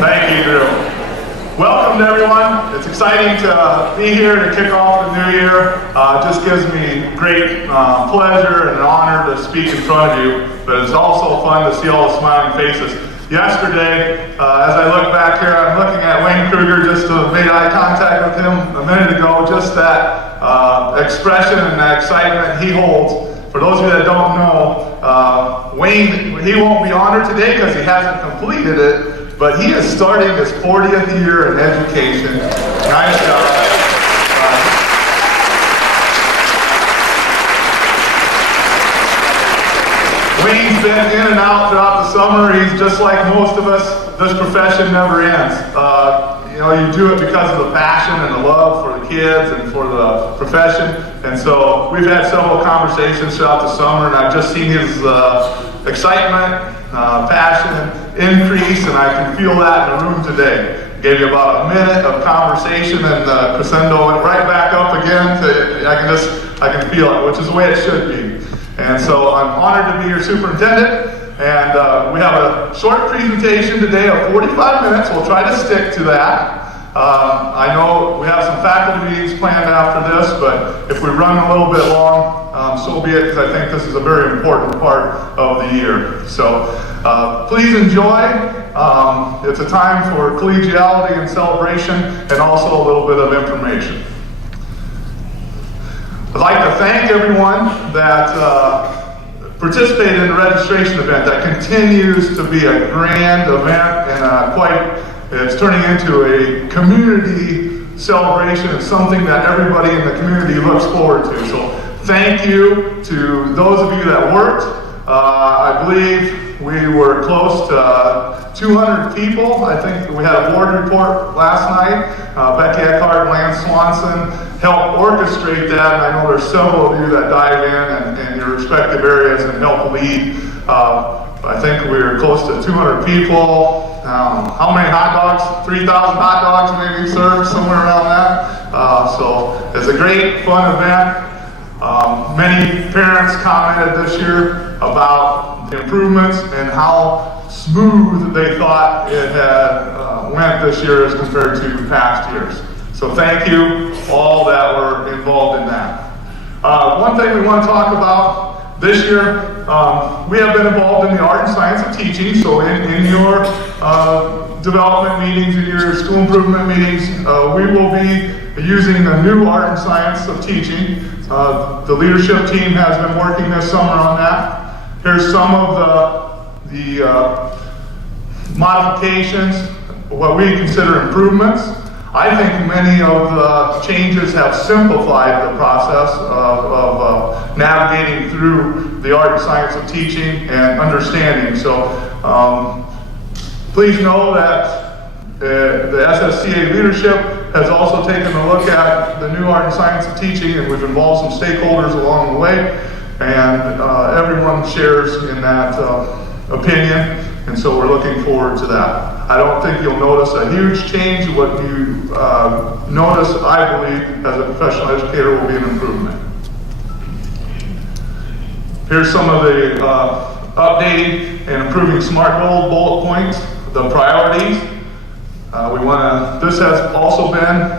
Thank you, Drew. Welcome to everyone. It's exciting to be here to kick off the new year. It just gives me great pleasure and an honor to speak in front of you, but it's also fun to see all the smiling faces. Yesterday, as I look back here, I'm looking at Wayne Kruger, just made eye contact with him a minute ago, just that expression and that excitement he holds. For those of you that don't know, Wayne, he won't be honored today because he hasn't completed it, but he is starting his 40th year in education. Nice job. Wayne's been in and out throughout the summer. He's just like most of us. This profession never ends. You do it because of the passion and the love for the kids and for the profession. And so we've had several conversations throughout the summer, and I've just seen his excitement, passion increase, and I can feel that in the room today. Gave you about a minute of conversation, and crescendo went right back up again. I can feel it, which is the way it should be. And so I'm honored to be your superintendent, and we have a short presentation today of 45 minutes. We'll try to stick to that. I know we have some faculty meetings planned after this, but if we run a little bit long, so be it, because I think this is a very important part of the year. So please enjoy. It's a time for collegiality and celebration, and also a little bit of information. I'd like to thank everyone that participated in the registration event. That continues to be a grand event, and it's turning into a community celebration. It's something that everybody in the community looks forward to. So thank you to those of you that worked. I believe we were close to 200 people. I think we had a board report last night. Becky Eckhart, Lance Swanson helped orchestrate that, and I know there's several of you that dive in your respective areas and help lead. I think we were close to 200 people. How many hot dogs? 3,000 hot dogs maybe served, somewhere around that. So it's a great, fun event. Many parents commented this year about the improvements and how smooth they thought it had went this year as compared to past years. So thank you all that were involved in that. One thing we want to talk about this year, we have been involved in the art and science of teaching. So in your development meetings, in your school improvement meetings, we will be using the new art and science of teaching. The leadership team has been working this summer on that. Here's some of the modifications, what we consider improvements. I think many of the changes have simplified the process of navigating through the art and science of teaching and understanding. So please know that the SSCA leadership has also taken a look at the new art and science of teaching, and we've involved some stakeholders along the way, and everyone shares in that opinion. And so we're looking forward to that. I don't think you'll notice a huge change. What you notice, I believe, as a professional educator, will be an improvement. Here's some of the updating and improving SMART goal bullet points, the priorities. This has also been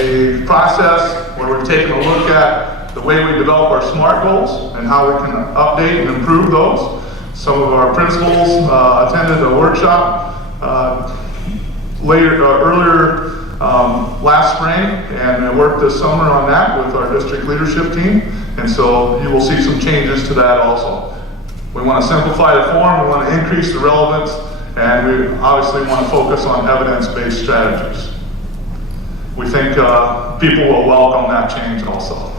a process where we've taken a look at the way we develop our SMART goals and how we can update and improve those. Some of our principals attended a workshop earlier last spring, and worked this summer on that with our district leadership team. And so you will see some changes to that also. We want to simplify the form, we want to increase the relevance, and we obviously want to focus on evidence-based strategies. We think people will welcome that change also.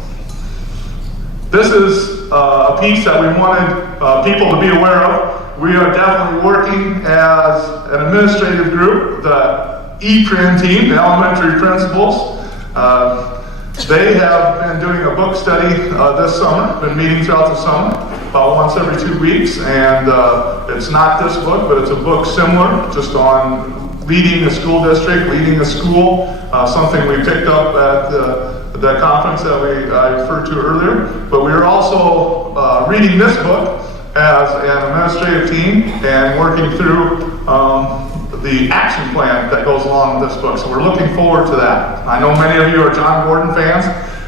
This is a piece that we wanted people to be aware of. We are definitely working as an administrative group, the EPRIN team, the elementary principals. They have been doing a book study this summer, been meeting throughout the summer, about once every 2 weeks, and it's not this book, but it's a book similar, just on leading a school district, leading a school, something we picked up at the conference that I referred to earlier. But we are also reading this book as an administrative team and working through the action plan that goes along with this book. So we're looking forward to that. I know many of you are John Gordon fans.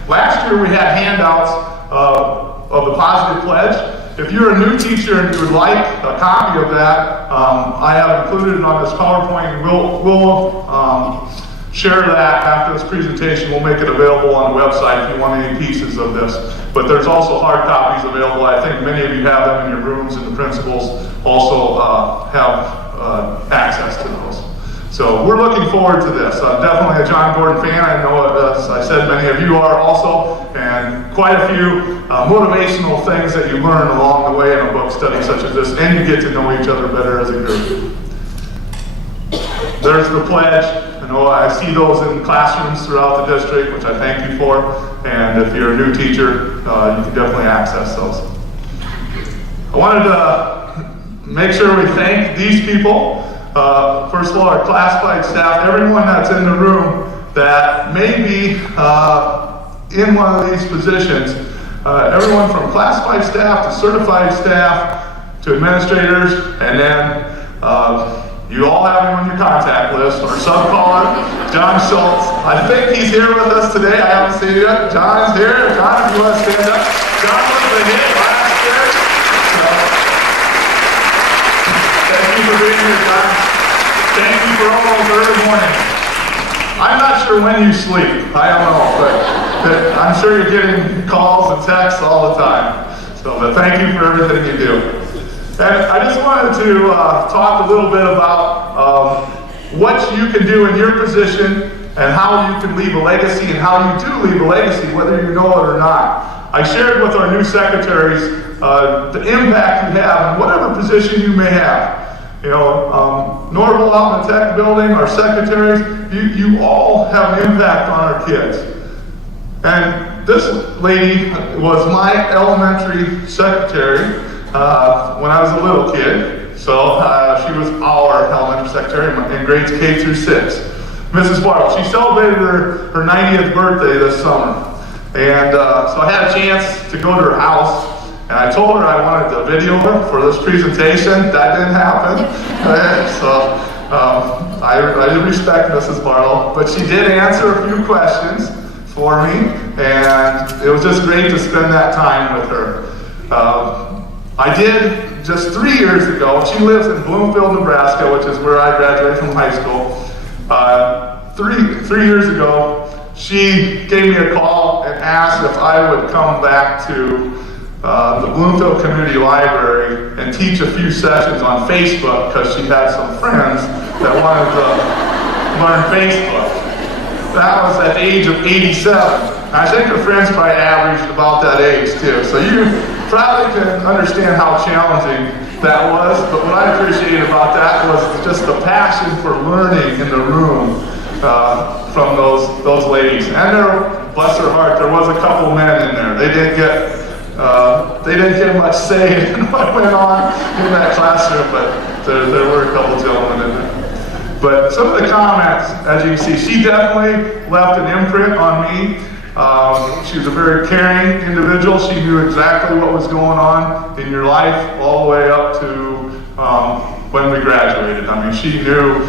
Last year we had handouts of the Positive Pledge. If you're a new teacher and you would like a copy of that, I have included it on this PowerPoint. We'll share that after this presentation. We'll make it available on the website if you want any pieces of this. But there's also hard copies available. I think many of you have them in your rooms, and the principals also have access to those. So we're looking forward to this. I'm definitely a John Gordon fan. I know, as I said, many of you are also, and quite a few motivational things that you learn along the way in a book study such as this, and you get to know each other better as a group. There's the pledge. I know I see those in classrooms throughout the district, which I thank you for, and if you're a new teacher, you can definitely access those. I wanted to make sure we thank these people. First of all, our classified staff, everyone that's in the room that may be in one of these positions, everyone from classified staff to certified staff to administrators, and then you all have him on your contact list. Our sub-caller, John Schultz. I think he's here with us today. I haven't seen you yet. John is here. John, if you want to stand up. John was the hit last year. So, thank you for being here, John. Thank you for all those early mornings. I'm not sure when you sleep. I don't know, but I'm sure you're getting calls and texts all the time. So, but thank you for everything you do. And I just wanted to talk a little bit about what you can do in your position and how you can leave a legacy and how you do leave a legacy, whether you know it or not. I shared with our new secretaries the impact you have in whatever position you may have. You know, Norval out in the tech building, our secretaries, you all have an impact on our kids. And this lady was my elementary secretary when I was a little kid. So she was our elementary secretary in grades K through 6. Mrs. Bartle. She celebrated her 90th birthday this summer. And so I had a chance to go to her house. And I told her I wanted to video her for this presentation. That didn't happen. So I respect Mrs. Bartle. But she did answer a few questions for me. And it was just great to spend that time with her. I did just 3 years ago. She lives in Bloomfield, Nebraska, which is where I graduated from high school. 3 years ago, she gave me a call and asked if I would come back to the Bloomfield Community Library and teach a few sessions on Facebook because she had some friends that wanted to learn Facebook. That was at the age of 87. I think her friends probably averaged about that age too. So you probably can understand how challenging that was, but what I appreciated about that was just the passion for learning in the room from those ladies. And there, bless their heart, there was a couple men in there. They didn't get much say in what went on in that classroom, but there were a couple gentlemen in there. But some of the comments, as you can see, she definitely left an imprint on me. She was a very caring individual. She knew exactly what was going on in your life all the way up to when we graduated. I mean, she knew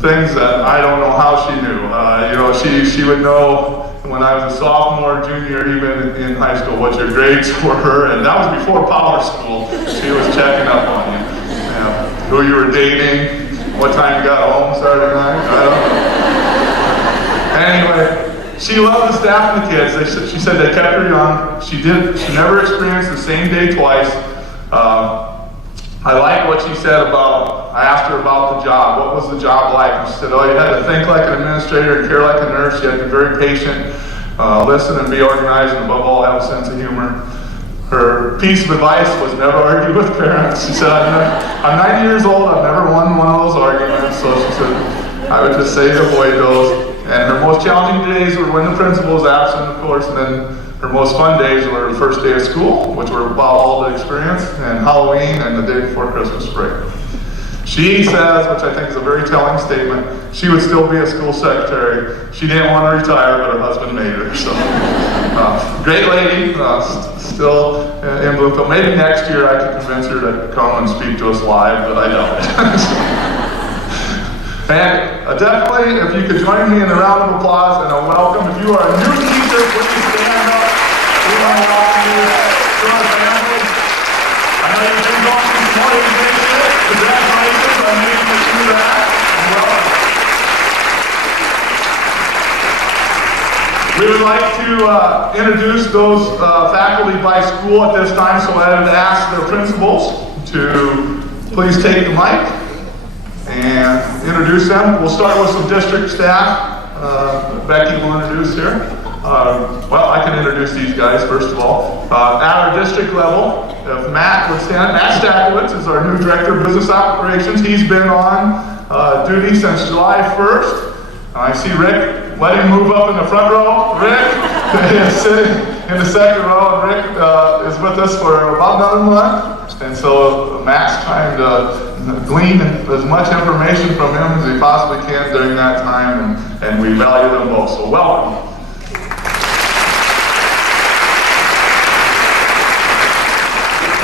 things that I don't know how she knew. You know, she would know when I was a sophomore, junior, even in high school, what your grades were, and that was before Power School. She was checking up on you. Who you were dating, what time you got home Saturday night, I don't know. Anyway. She loved the staff and the kids. She said they kept her young. She never experienced the same day twice. I like what she said about, I asked her about the job. What was the job like? And she said, oh, you had to think like an administrator and care like a nurse. You had to be very patient, listen and be organized, and above all, have a sense of humor. Her piece of advice was never argue with parents. She said, I'm 90 years old. I've never won one of those arguments. So she said, I would just say avoid those. And her most challenging days were when the principal was absent, of course, and then her most fun days were the first day of school, which were about all the experience, and Halloween, and the day before Christmas break. She says, which I think is a very telling statement, she would still be a school secretary. She didn't want to retire, but her husband made her. So, great lady, still in Bloomfield. Maybe next year I could convince her to come and speak to us live, but I doubt it. And definitely, if you could join me in a round of applause and a welcome. If you are a new teacher, please stand up. We want to welcome you to our family. I know you've been going through some organization. Congratulations on making it through that. And welcome. We would like to introduce those faculty by school at this time, so I would ask their principals to please take the mic and introduce them. We'll start with some district staff. Becky will introduce here. Well, I can introduce these guys first of all. At our district level, if Matt would stand, Matt Stakowitz is our new Director of Business Operations. He's been on duty since July 1st. I see Rick. Let him move up in the front row. Rick is sitting in the second row, and Rick is with us for about another month. And so Matt's trying to glean as much information from him as he possibly can during that time, and we value them both. So welcome.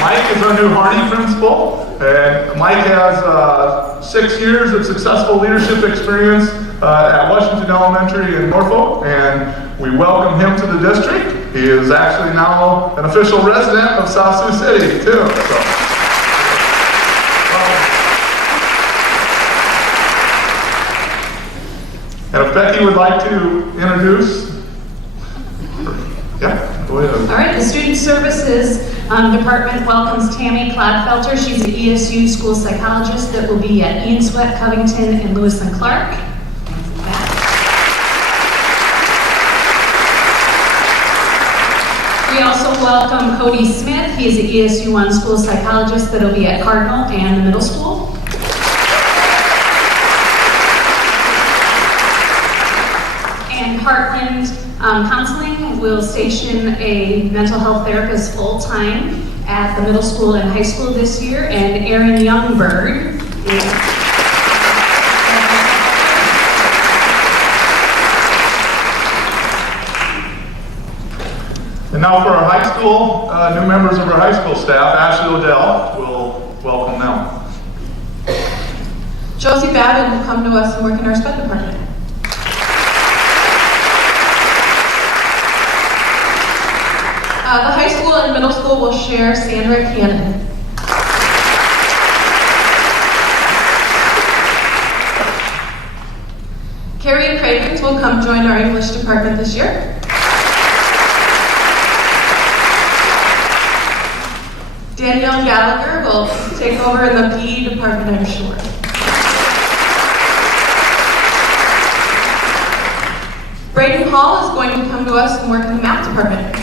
Mike is our new Harney principal, and Mike has 6 years of successful leadership experience at Washington Elementary in Norfolk, and we welcome him to the district. He is actually now an official resident of South Sioux City, too. So. And if Becky would like to introduce, yeah, go ahead. All right, the Student Services Department welcomes Tammy Clodfelter. She's an ESU school psychologist that will be at Ian Sweat, Covington, and Lewis and Clark. We also welcome Cody Smith. He is an ESU 1 school psychologist that will be at Cardinal and the middle school. And Heartland Counseling will station a mental health therapist full-time at the middle school and high school this year. And Erin Youngberg is And now for our high school, new members of our high school staff, Ashley Odell, will welcome them. Josie Babin will come to us and work in our SPED department. The high school and middle school will share Sandra Cannon. Carrie Cravens will come join our English department this year. Danielle Gallagher will take over in the PE department, I'm sure. Braden Hall is going to come to us and work in the math department.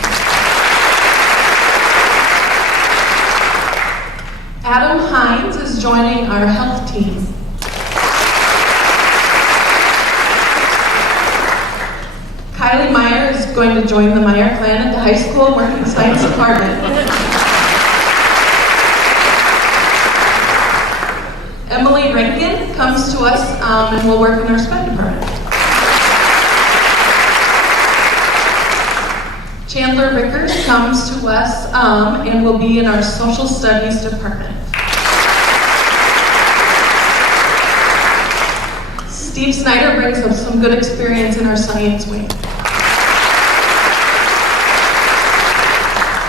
Adam Hines is joining our health team. Kylie Meyer is going to join the Meyer clan at the high school and work in the science department. Emily Rankin comes to us and will work in our SPED department. Chandler Rickers comes to us and will be in our social studies department. Steve Snyder brings us some good experience in our science wing.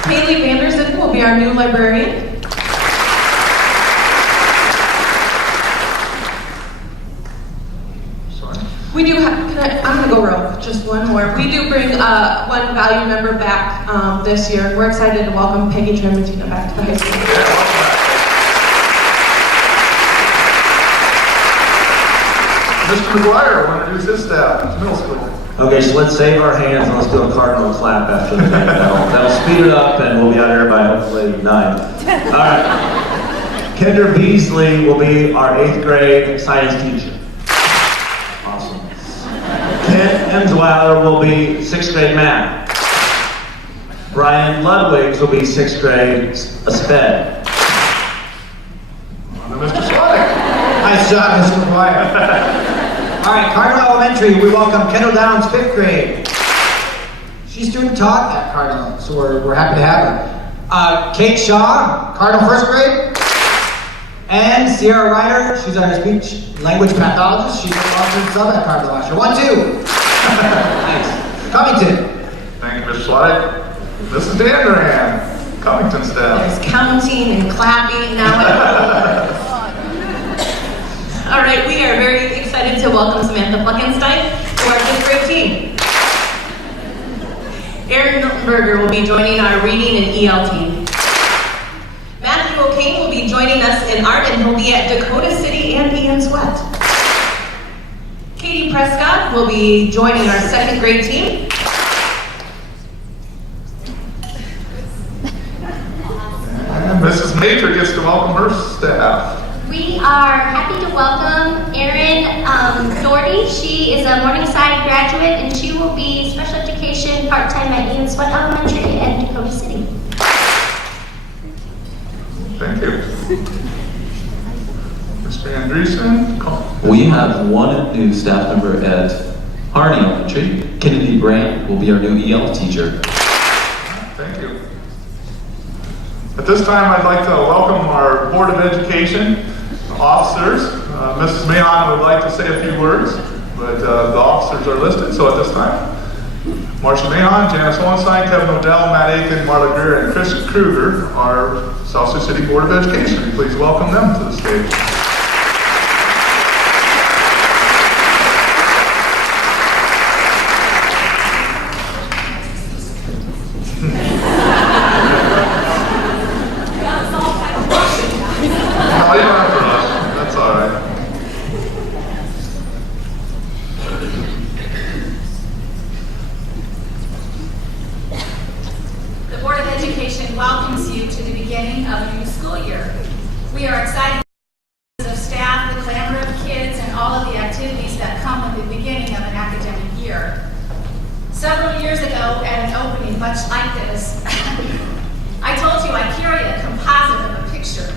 Haley Vanderzen will be our new librarian. We do have, I'm going to go rogue, just one more. We do bring one value member back this year, and we're excited to welcome Peggy Tramontina back to the high school. Mr. McGuire will introduce his staff at the middle school. Okay, so let's save our hands and let's do a cardinal clap after the night. That'll speed it up and we'll be out here by hopefully 9. All right. Kendra Beasley will be our 8th grade science teacher. Awesome. Ken Emsweiler will be 6th grade math. Brian Ludwig will be 6th grade SPED. Mr. Sonic. Nice job, Mr. McGuire. All right, Cardinal Elementary, we welcome Kendall Downs, 5th grade. She's student taught at Cardinal, so we're happy to have her. Kate Shaw, Cardinal 1st grade. And Sierra Ryder, she's our speech language pathologist. She's an alternate sub at Cardinal last year. 1, 2. Nice. Covington. Thank you, Mr. Slottick. Mrs. Danderan, Covington staff. There's counting and clapping now. All right, we are very excited to welcome Samantha Fleckenstein to our 5th grade team. Aaron Miltenberger will be joining our reading and EL team. Matthew O'Kane will be joining us in art, and he'll be at Dakota City and Ian Sweat. Katie Prescott will be joining our 2nd grade team. And Mrs. Major gets to welcome her staff. We are happy to welcome Erin Doherty. She is a Morningside graduate, and she will be special education part-time at Ian Sweat Elementary in Dakota City. Thank you. Mr. Andreessen. We have one new staff member at Harney Elementary. Kennedy Brandt will be our new EL teacher. Thank you. At this time, I'd like to welcome our Board of Education officers. Mrs. Mahon would like to say a few words, but the officers are listed, so at this time, Marcia Mahon, Janice Hohenstein, Kevin Odell, Matt Aiken, Marla Greer, and Chris Kruger are South Sioux City Board of Education. Please welcome them to the stage. No, you don't have to rush. That's all right. The Board of Education welcomes you to the beginning of a new school year. We are excited of staff, the clamor of kids, and all of the activities that come with the beginning of an academic year. Several years ago, at an opening much like this, I told you I carry a composite of a picture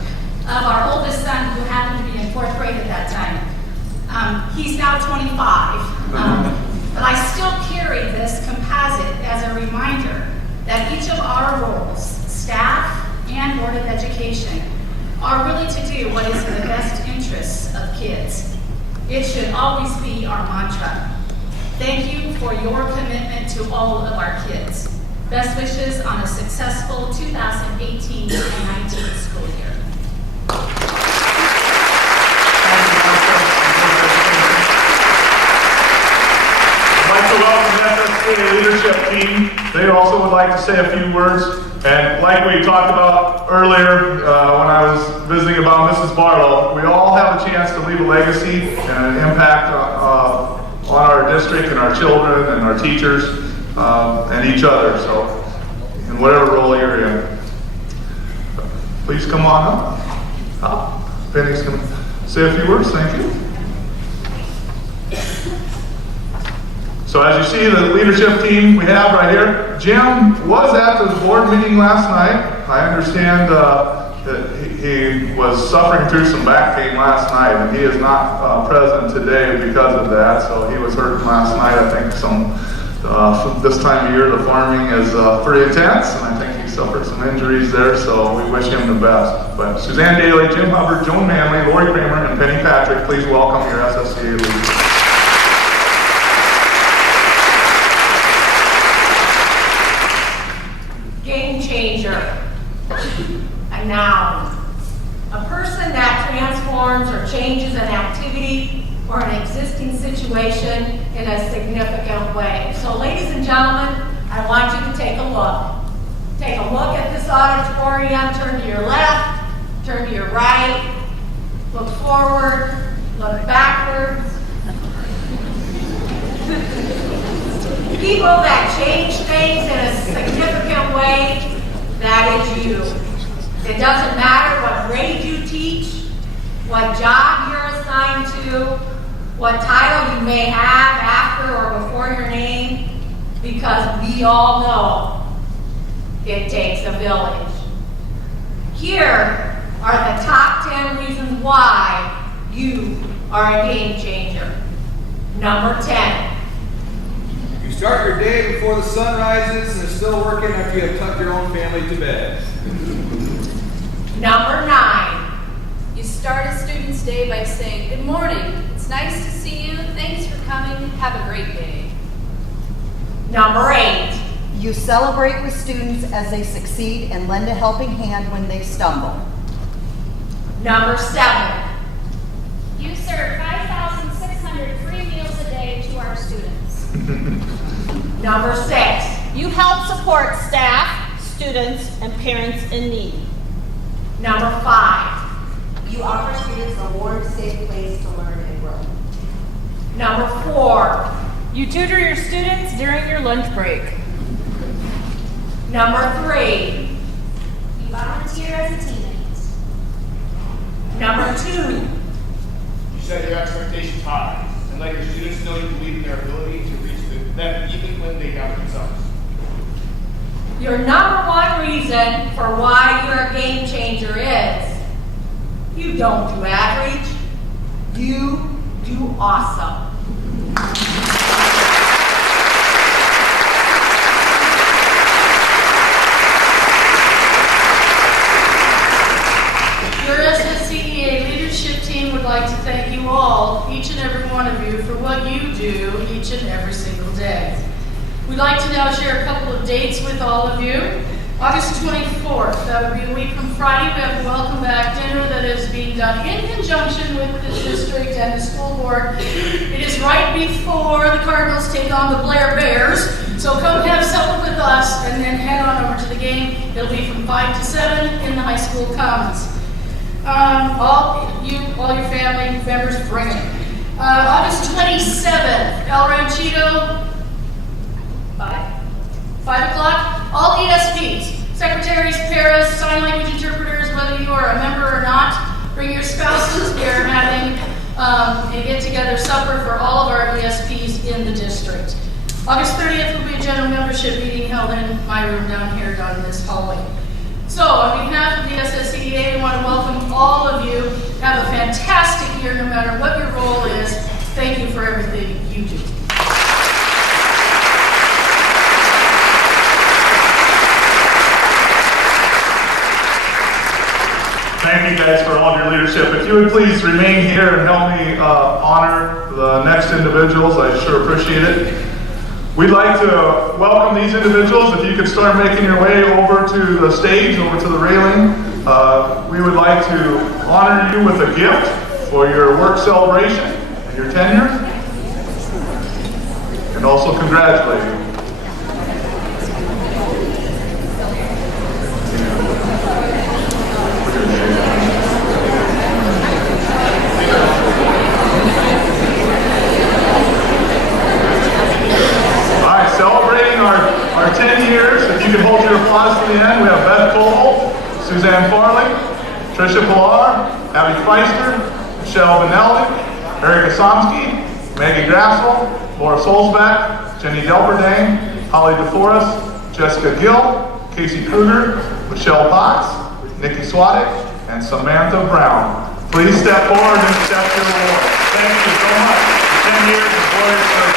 of our oldest son, who happened to be in 4th grade at that time. He's now 25, but I still carry this composite as a reminder that each of our roles, staff and Board of Education, are really to do what is in the best interests of kids. It should always be our mantra. Thank you for your commitment to all of our kids. Best wishes on a successful 2018 and 19 school year. I'd like to welcome the FSCA leadership team. They also would like to say a few words. And like we talked about earlier when I was visiting about Mrs. Barlow, we all have a chance to leave a legacy and an impact on our district and our children and our teachers and each other. So, in whatever role you're in, please come on up. Penny's going to say a few words. Thank you. So as you see, the leadership team we have right here, Jim was at the board meeting last night. I understand that he was suffering through some back pain last night, and he is not present today because of that. So he was hurting last night. I think this time of year the farming is pretty intense, and I think he suffered some injuries there. So we wish him the best. But Suzanne Daly, Jim Hubbard, Joan Manley, Lori Kramer, and Penny Patrick, please welcome your SSCA leaders. Game changer, a noun, a person that transforms or changes an activity or an existing situation in a significant way. So ladies and gentlemen, I want you to take a look. Take a look at this auditorium, turn to your left, turn to your right, look forward, look backwards. People that change things in a significant way, that is you. It doesn't matter what grade you teach, what job you're assigned to, what title you may have after or before your name, because we all know it takes a village. Here are the top 10 reasons why you are a game changer. Number 10. You start your day before the sun rises and are still working after you have tucked your own family to bed. Number 9. You start a student's day by saying, "Good morning. It's nice to see you. Thanks for coming. Have a great day." Number 8. You celebrate with students as they succeed and lend a helping hand when they stumble. Number 7. You serve 5,600 free meals a day to our students. Number 6. You help support staff, students, and parents in need. Number 5. You offer students a warm, safe place to learn and grow. Number 4. You tutor your students during your lunch break. Number 3. You volunteer as a teammate. Number 2. You set your expectations high and let your students know you believe in their ability to reach them even when they doubt themselves. Your number 1 reason for why you're a game changer is you don't do average, you do awesome. Your SSCEA leadership team would like to thank you all, each and every one of you, for what you do each and every single day. We'd like to now share a couple of dates with all of you. August 24th, that would be a week from Friday, we have a welcome back dinner that is being done in conjunction with the district and the school board. It is right before the Cardinals take on the Blair Bears, so come have supper with us and then head on over to the game. It'll be from 5 to 7 in the high school commons. All your family members, bring it. August 27th, El Ranchito, 5 o'clock, all ESPs, secretaries, paras, sign language interpreters, whether you are a member or not, bring your spouses. We are having a get-together supper for all of our ESPs in the district. August 30th will be a general membership meeting held in my room down here, down in this hallway. So, on behalf of the SSCEA, I want to welcome all of you. Have a fantastic year, no matter what your role is. Thank you for everything you do. Thank you guys for all of your leadership. If you would please remain here and help me honor the next individuals, I sure appreciate it. We'd like to welcome these individuals. If you could start making your way over to the stage, over to the railing. We would like to honor you with a gift for your work celebration and your tenure, and also congratulate you. Celebrating our 10 years, if you can hold your applause to the end, we have Beth Cole, Suzanne Farley, Tricia Pilar, Abby Feister, Michelle Vanelli, Erica Somsky, Maggie Grassel, Laura Solzbeck, Jenny Delperdane, Holly DeForest, Jessica Gill, Casey Kruger, Michelle Potts, Nikki Swadek, and Samantha Brown. Please step forward and accept your award. Thank you so much for 10 years of glorious service.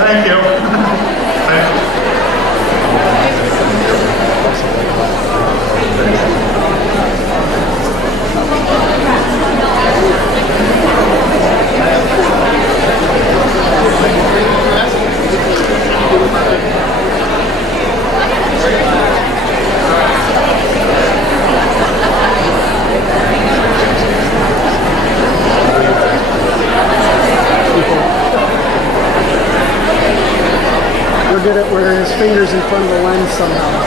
Thank you. Thank you. Good at wearing his fingers in front of the lens somehow.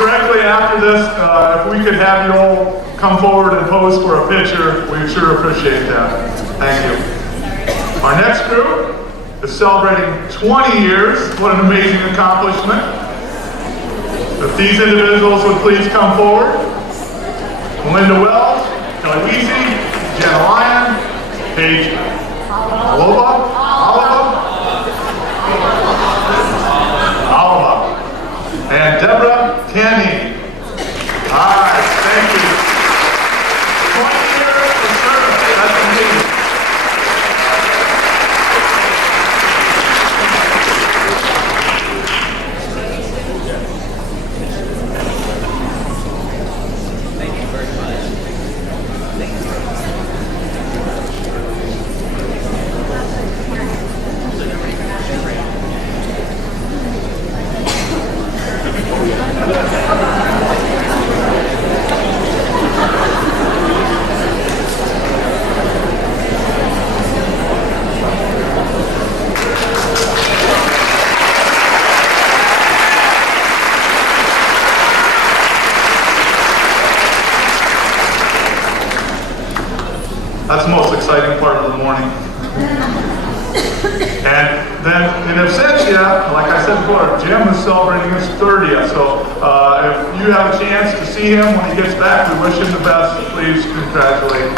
directly after this, if we could have you all come forward and pose for a picture, we'd sure appreciate that. Thank you. Our next group is celebrating 20 years. What an amazing accomplishment. If these individuals would please come forward. Melinda Wells, Kelly Weezy, Jenna Lyon, Paige Oliva, and Deborah Kenny. All right, thank you. 20 years of service, that's amazing. That's the most exciting part of the morning. And then in absentia, like I said before, Jim is celebrating his 30th. So if you have a chance to see him when he gets back, we wish him the best. Please congratulate him.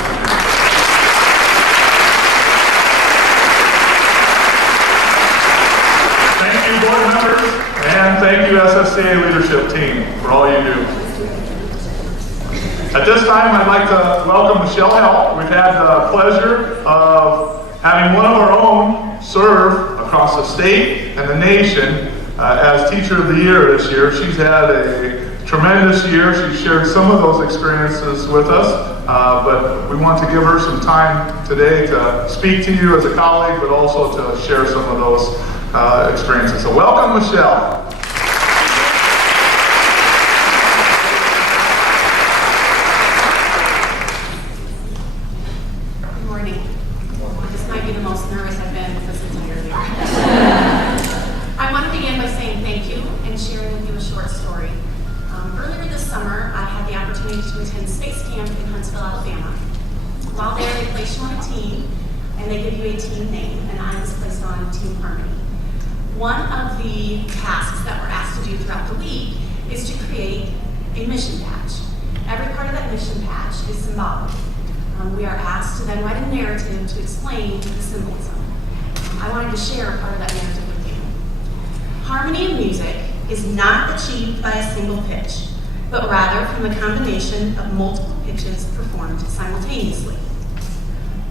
Thank you, board members, and thank you, SSCA leadership team, for all you do. At this time, I'd like to welcome Michelle Helt. We've had the pleasure of having one of our own serve across the state and the nation as Teacher of the Year this year. She's had a tremendous year. She shared some of those experiences with us, but we want to give her some time today to speak to you as a colleague, but also to share some of those experiences. So welcome, Michelle. One of the tasks that we're asked to do throughout the week is to create a mission patch. Every part of that mission patch is symbolic. We are asked to then write a narrative to explain the symbolism. I wanted to share a part of that narrative with you. Harmony in music is not achieved by a single pitch, but rather from the combination of multiple pitches performed simultaneously.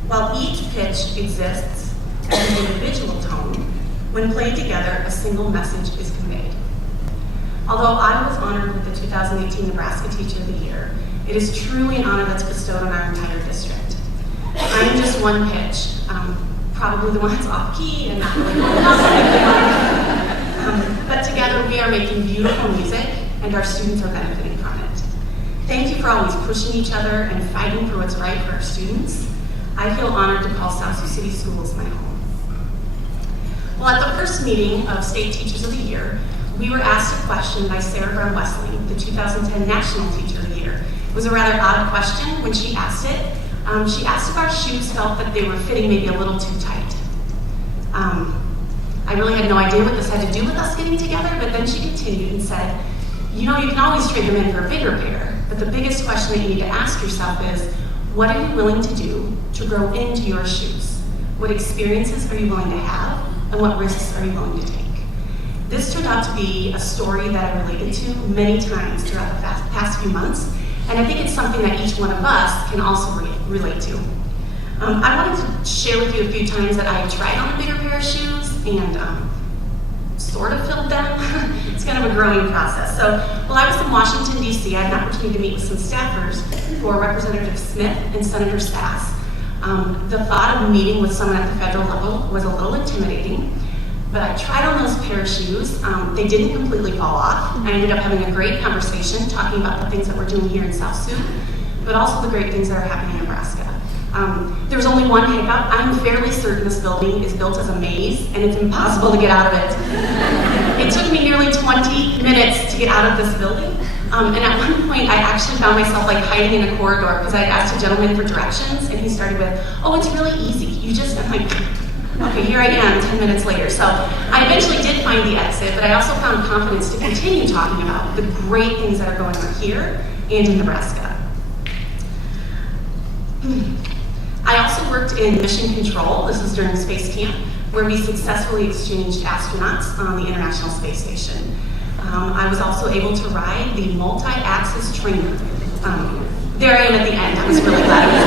While each pitch exists as an individual tone, when played together, a single message is conveyed. Although I was honored with the 2018 Nebraska Teacher of the Year, it is truly an honor that's bestowed on our entire district. I am just one pitch, probably the one that's off key and not really but together we are making beautiful music and our students are benefiting from it. Thank you for always pushing each other and fighting for what's right for our students. I feel honored to call Sioux City Schools my home. Well, at the first meeting of State Teachers of the Year, we were asked a question by Sarah Brown Wesley, the 2010 National Teacher of the Year. It was a rather odd question when she asked it. She asked if our shoes felt that they were fitting maybe a little too tight. I really had no idea what this had to do with us getting together, but then she continued and said, you know, you can always trade them in for a bigger pair, but the biggest question that you need to ask yourself is, what are you willing to do to grow into your shoes? What experiences are you willing to have? And what risks are you willing to take? This turned out to be a story that I related to many times throughout the past few months, and I think it's something that each one of us can also relate to. I wanted to share with you a few times that I tried on a bigger pair of shoes and sort of filled them. It's kind of a growing process. So while I was in Washington, D.C., I had an opportunity to meet with some staffers for Representative Smith and Senator Sass. The thought of meeting with someone at the federal level was a little intimidating, but I tried on those pair of shoes. They didn't completely fall off. I ended up having a great conversation talking about the things that we're doing here in South Sioux, but also the great things that are happening in Nebraska. There was only one hiccup. I'm fairly certain this building is built as a maze and it's impossible to get out of it. It took me nearly 20 minutes to get out of this building. And at one point, I actually found myself like hiding in a corridor because I asked a gentleman for directions, and he started with, "Oh, it's really easy. You just," I'm like, okay, here I am 10 minutes later. So I eventually did find the exit, but I also found confidence to continue talking about the great things that are going on here and in Nebraska. I also worked in mission control. This was during space camp, where we successfully exchanged astronauts on the International Space Station. I was also able to ride the multi-axis trainer. There I am at the end. I was really glad I was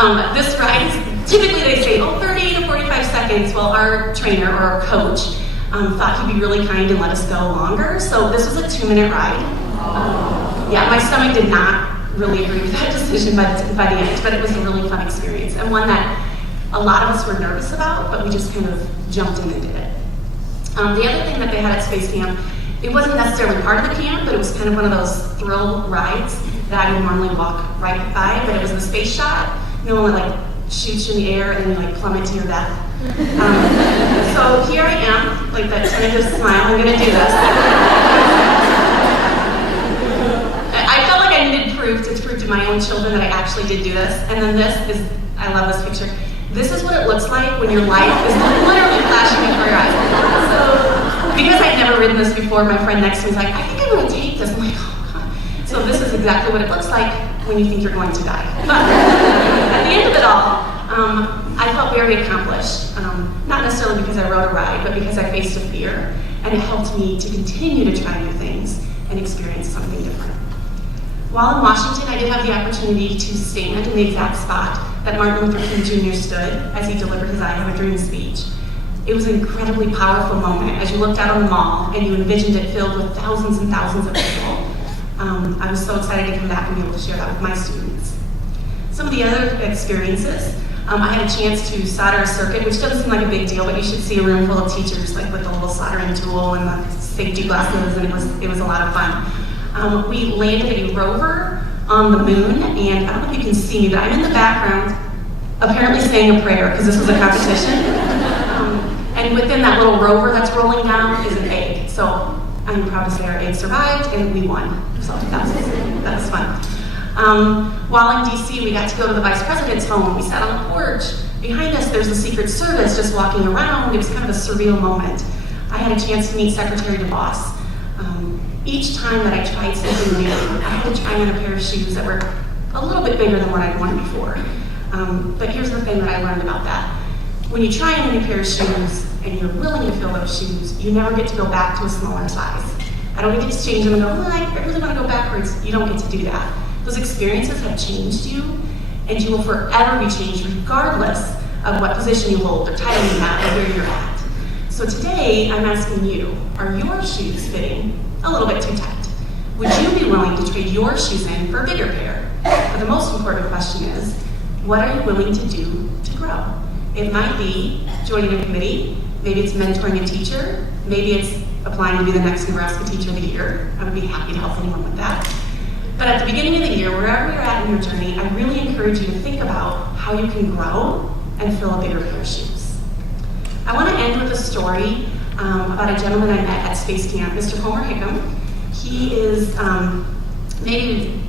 done. This ride is, typically they say, 30 to 45 seconds. Well, our trainer or our coach thought he'd be really kind and let us go longer. So this was a 2-minute ride. Yeah, my stomach did not really agree with that decision by the end, but it was a really fun experience and one that a lot of us were nervous about, but we just kind of jumped in and did it. The other thing that they had at Space Camp, it wasn't necessarily part of the camp, but it was kind of one of those thrill rides that I would normally walk right by, but it was the space shot. You know, when it like shoots you in the air and then you like plummet to your death. So here I am, like that tentative smile, I'm gonna do this. I felt like I needed proof to prove to my own children that I actually did do this. And then this is, I love this picture. This is what it looks like when your life is literally flashing before your eyes. So, because I'd never ridden this before, my friend next to me was like, I think I'm gonna take this. I'm like, oh God. So this is exactly what it looks like when you think you're going to die. But at the end of it all, I felt very accomplished. Not necessarily because I rode a ride, but because I faced a fear, and it helped me to continue to try new things and experience something different. While in Washington, I did have the opportunity to stand in the exact spot that Martin Luther King Jr. stood as he delivered his I Have a Dream speech. It was an incredibly powerful moment as you looked out on the mall and you envisioned it filled with thousands and thousands of people. I was so excited to come back and be able to share that with my students. Some of the other experiences, I had a chance to solder a circuit, which doesn't seem like a big deal, but you should see a room full of teachers like with the little soldering tool and the safety glasses, and it was a lot of fun. We landed a rover on the moon, and I don't know if you can see me, but I'm in the background, apparently saying a prayer, because this was a competition. And within that little rover that's rolling down is an egg. So I'm proud to say our egg survived, and we won. So that was fun. While in DC, we got to go to the Vice President's home. We sat on the porch. Behind us, there's the Secret Service just walking around. It was kind of a surreal moment. I had a chance to meet Secretary DeVos. Each time that I tried something new, I had to try on a pair of shoes that were a little bit bigger than what I'd worn before. But here's the thing that I learned about that. When you try on a new pair of shoes and you're willing to fill those shoes, you never get to go back to a smaller size. I don't get to change them and go, I really want to go backwards. You don't get to do that. Those experiences have changed you, and you will forever be changed regardless of what position you hold or title you have or where you're at. So today, I'm asking you, are your shoes fitting a little bit too tight? Would you be willing to trade your shoes in for a bigger pair? But the most important question is, what are you willing to do to grow? It might be joining a committee, maybe it's mentoring a teacher, maybe it's applying to be the next Nebraska Teacher of the Year. I would be happy to help anyone with that. But at the beginning of the year, wherever you're at in your journey, I really encourage you to think about how you can grow and fill a bigger pair of shoes. I want to end with a story about a gentleman I met at Space Camp, Mr. Homer Hickam. He is maybe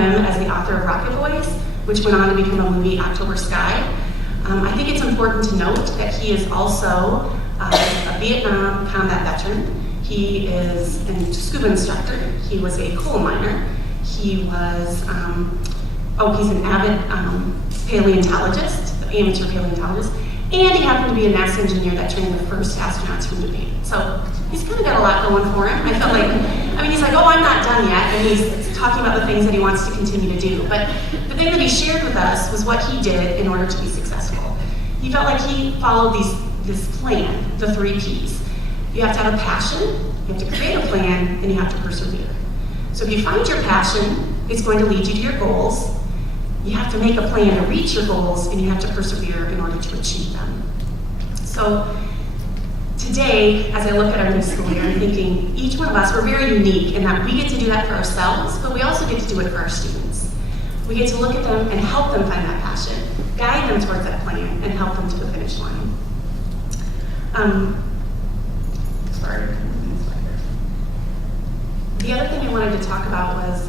as the author of Rocket Boys, which went on to become a movie, October Sky. I think it's important to note that he is also a Vietnam combat veteran. He is a scuba instructor. He was a coal miner. He was, he's an avid paleontologist, amateur paleontologist, and he happened to be a NASA engineer that trained the first astronauts from Japan. So he's kind of got a lot going for him. I felt like, he's like, I'm not done yet, and he's talking about the things that he wants to continue to do. But the thing that he shared with us was what he did in order to be successful. He felt like he followed this plan, the 3 Ps. You have to have a passion, you have to create a plan, and you have to persevere. So if you find your passion, it's going to lead you to your goals. You have to make a plan to reach your goals, and you have to persevere in order to achieve them. So today, as I look at our new school year, I'm thinking each one of us, we're very unique in that we get to do that for ourselves, but we also get to do it for our students. We get to look at them and help them find that passion, guide them towards that plan, and help them to the finish line. the other thing I wanted to talk about was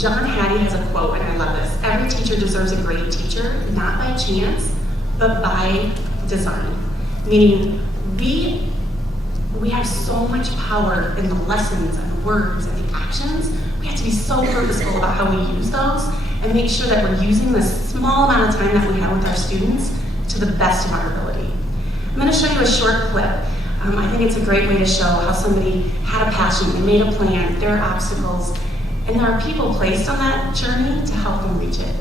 John Hattie has a quote, and I love this. Every teacher deserves a great teacher, not by chance, but by design. Meaning, we have so much power in the lessons and the words and the actions. We have to be so purposeful about how we use those and make sure that we're using the small amount of time that we have with our students to the best of our ability. I'm going to show you a short clip. I think it's a great way to show how somebody had a passion, they made a plan, there are obstacles, and there are people placed on that journey to help them reach it.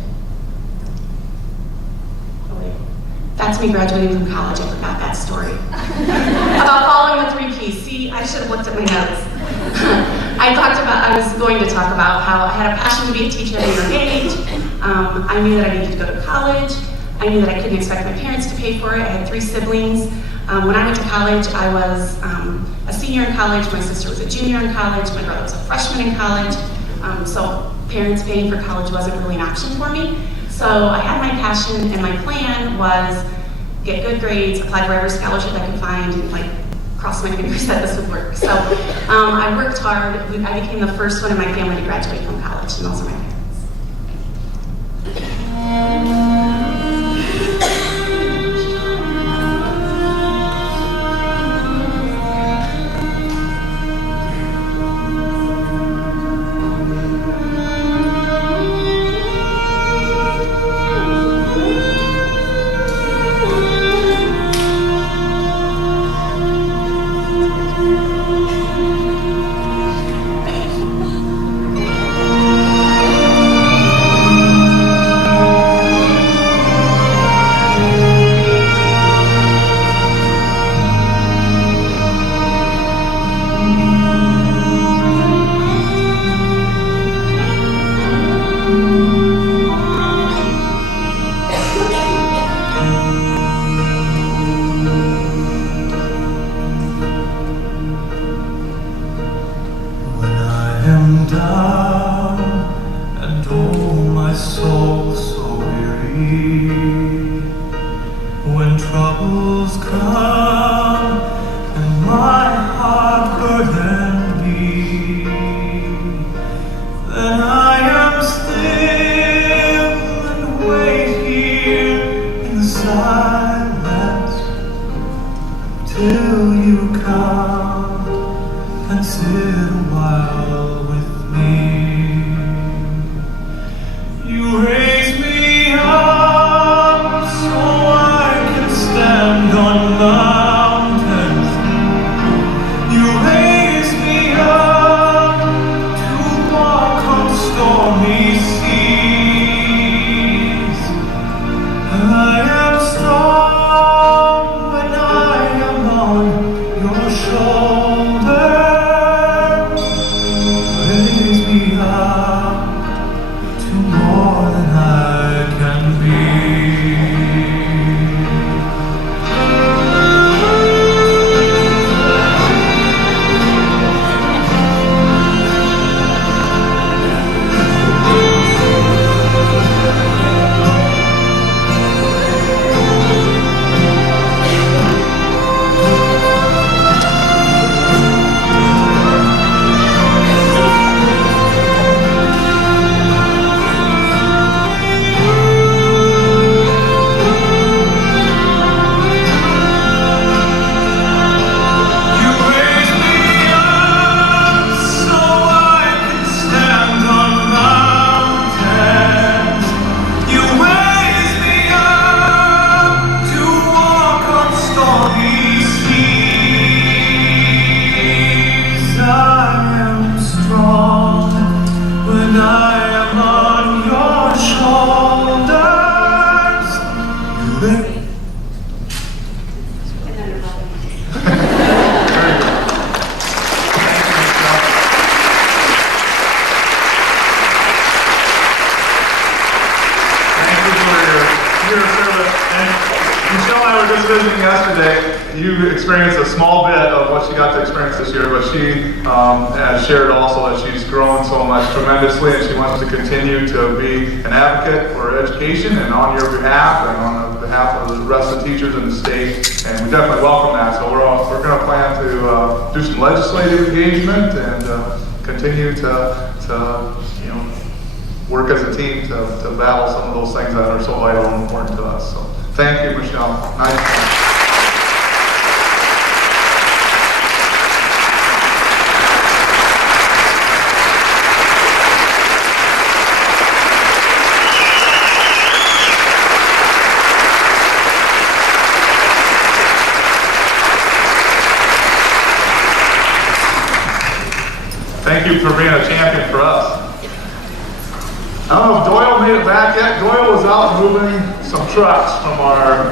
Oh wait, that's me graduating from college, I forgot that story. About following the 3 Ps. See, I should have looked at my notes. I was going to talk about how I had a passion to be a teacher at a young age. I knew that I needed to go to college. I knew that I couldn't expect my parents to pay for it. I had 3 siblings. When I went to college, I was a senior in college. My sister was a junior in college. My brother was a freshman in college. So parents paying for college wasn't really an option for me. So I had my passion, and my plan was get good grades, apply for every scholarship I could find, and cross my fingers that this would work. So I worked hard. I became the first one in my family to graduate from college, and those are my parents. Visiting yesterday, you experienced a small bit of what she got to experience this year, but she has shared also that she's grown so much tremendously, and she wants to continue to be an advocate for education and on your behalf and on the behalf of the rest of the teachers in the state, and we definitely welcome that. So we're going to plan to do some legislative engagement and continue to you know, work as a team to battle some of those things that are so vital and important to us. So thank you, Michelle. Nice job. Thank you for being a champion for us. I don't know if Doyle made it back yet. Doyle was out moving some trucks from our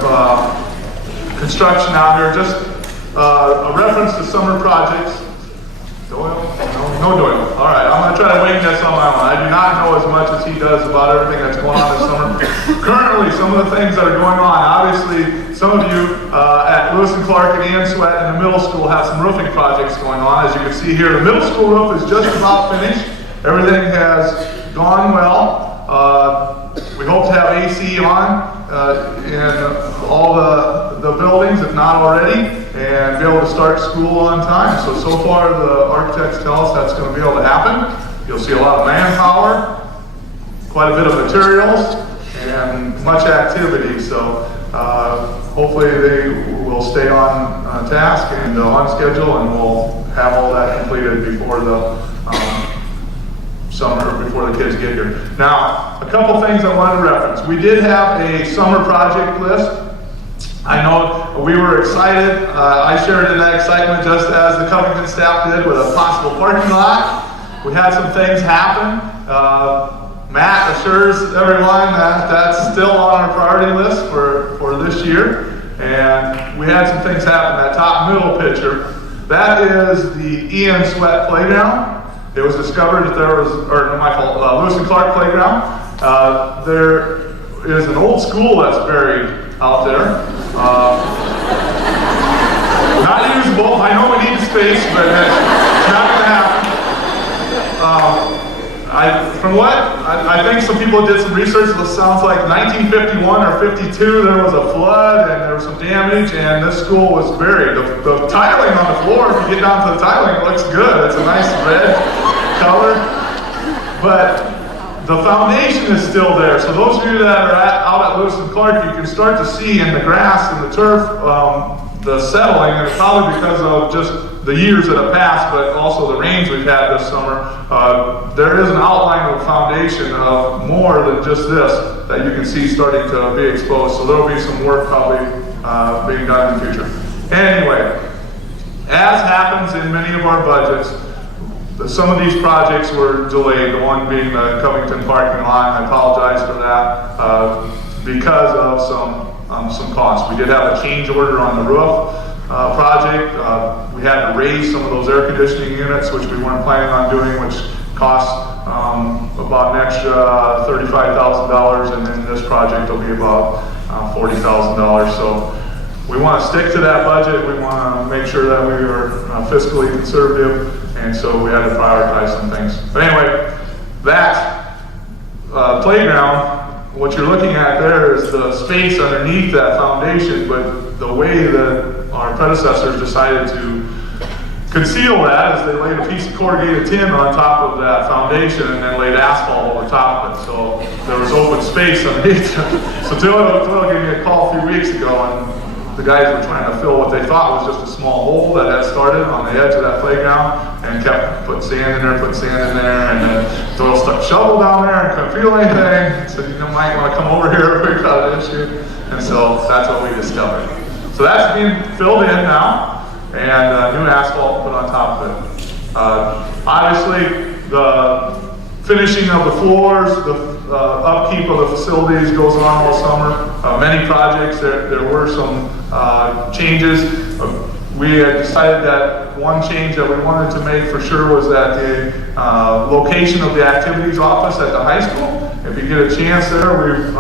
construction out here. Just a reference to summer projects. Doyle? No Doyle. All right, I'm going to try to wing this on my own. I do not know as much as he does about everything that's going on this summer. Currently, some of the things that are going on, obviously, some of you at Lewis and Clark and Ian Sweat in the middle school have some roofing projects going on. As you can see here, the middle school roof is just about finished. Everything has gone well. We hope to have AC on in all the buildings, if not already, and be able to start school on time. So far the architects tell us that's going to be able to happen. You'll see a lot of manpower, quite a bit of materials, and much activity. So hopefully they will stay on task and on schedule, and we'll have all that completed before the summer, before the kids get here. Now, a couple things I wanted to reference. We did have a summer project list. I know we were excited. I shared in that excitement just as the Covington staff did with a possible parking lot. We had some things happen. Matt assures everyone that that's still on our priority list for this year. And we had some things happen. That top middle picture, that is the Ian Sweat playground. It was discovered that there was, or no, my fault, Lewis and Clark playground. There is an old school that's buried out there. Not usable. I know we need the space, but it's not going to happen. I think some people did some research. It sounds like 1951 or 52, there was a flood and there was some damage, and this school was buried. The tiling on the floor, if you get down to the tiling, it looks good. It's a nice red color, but the foundation is still there. So those of you that are out at Lewis and Clark, you can start to see in the grass and the turf the settling, and it's probably because of just the years that have passed, but also the rains we've had this summer. There is an outline of a foundation of more than just this that you can see starting to be exposed. So there will be some work probably being done in the future. Anyway, as happens in many of our budgets, some of these projects were delayed, the one being the Covington parking lot. I apologize for that because of some costs. We did have a change order on the roof project. We had to raise some of those air conditioning units, which we weren't planning on doing, which cost about an extra $35,000, and then this project will be about $40,000. So we want to stick to that budget. We want to make sure that we are fiscally conservative, and so we had to prioritize some things. But anyway, that playground, what you're looking at there is the space underneath that foundation, but the way that our predecessors decided to conceal that is they laid a piece of corrugated tin on top of that foundation and then laid asphalt over top of it. So there was open space underneath. So Doyle gave me a call a few weeks ago, and the guys were trying to fill what they thought was just a small hole that had started on the edge of that playground, and kept putting sand in there, and then Doyle stuck a shovel down there and couldn't feel anything. So you might want to come over here, we've got an issue. And so that's what we discovered. So that's being filled in now, and new asphalt put on top of it. Obviously, the finishing of the floors, the upkeep of the facilities goes on all summer. Many projects, there were some changes. We had decided that one change that we wanted to make for sure was that the location of the activities office at the high school. If you get a chance there,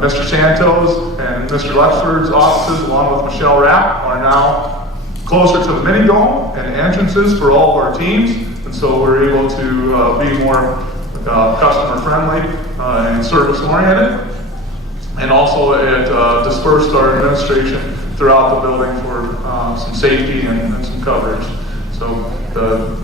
Mr. Santos and Mr. Luxford's offices, along with Michelle Rapp, are now closer to the mini dome and entrances for all of our teams. And so we're able to be more customer friendly and service oriented. And also it dispersed our administration throughout the building for some safety and some coverage. So the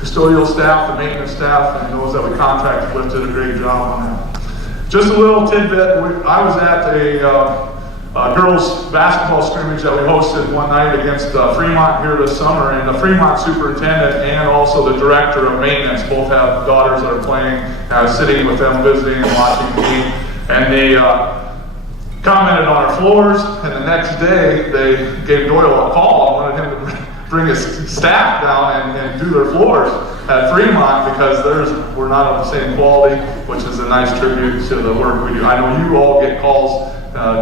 custodial staff, the maintenance staff, and those that we contracted with did a great job on that. Just a little tidbit, I was at a girls basketball scrimmage that we hosted one night against Fremont here this summer, and the Fremont superintendent and also the director of maintenance both have daughters that are playing. I was sitting with them, visiting and watching the game, and they commented on our floors, and the next day they gave Doyle a call and wanted him to bring his staff down and do their floors at Fremont because we're not of the same quality, which is a nice tribute to the work we do. I know you all get calls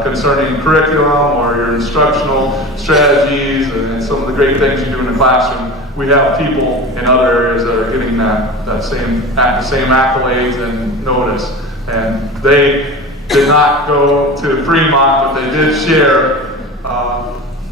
concerning curriculum or your instructional strategies and some of the great things you do in the classroom. We have people in other areas that are getting the same accolades and notice. And they did not go to Fremont, but they did share.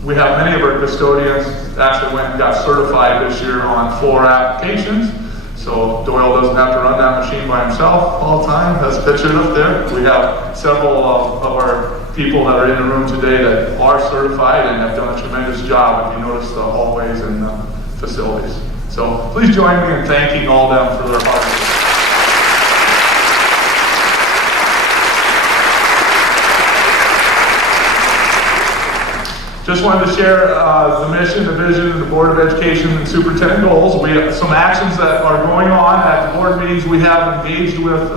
We have many of our custodians actually went and got certified this year on 4 applications. So Doyle doesn't have to run that machine by himself all the time. That's pictured up there. We have several of our people that are in the room today that are certified and have done a tremendous job, if you notice the hallways and the facilities. So please join me in thanking all of them for their hard work. Just wanted to share the mission, the vision, and the Board of Education and Superintendent goals. We have some actions that are going on at the board meetings. We have engaged with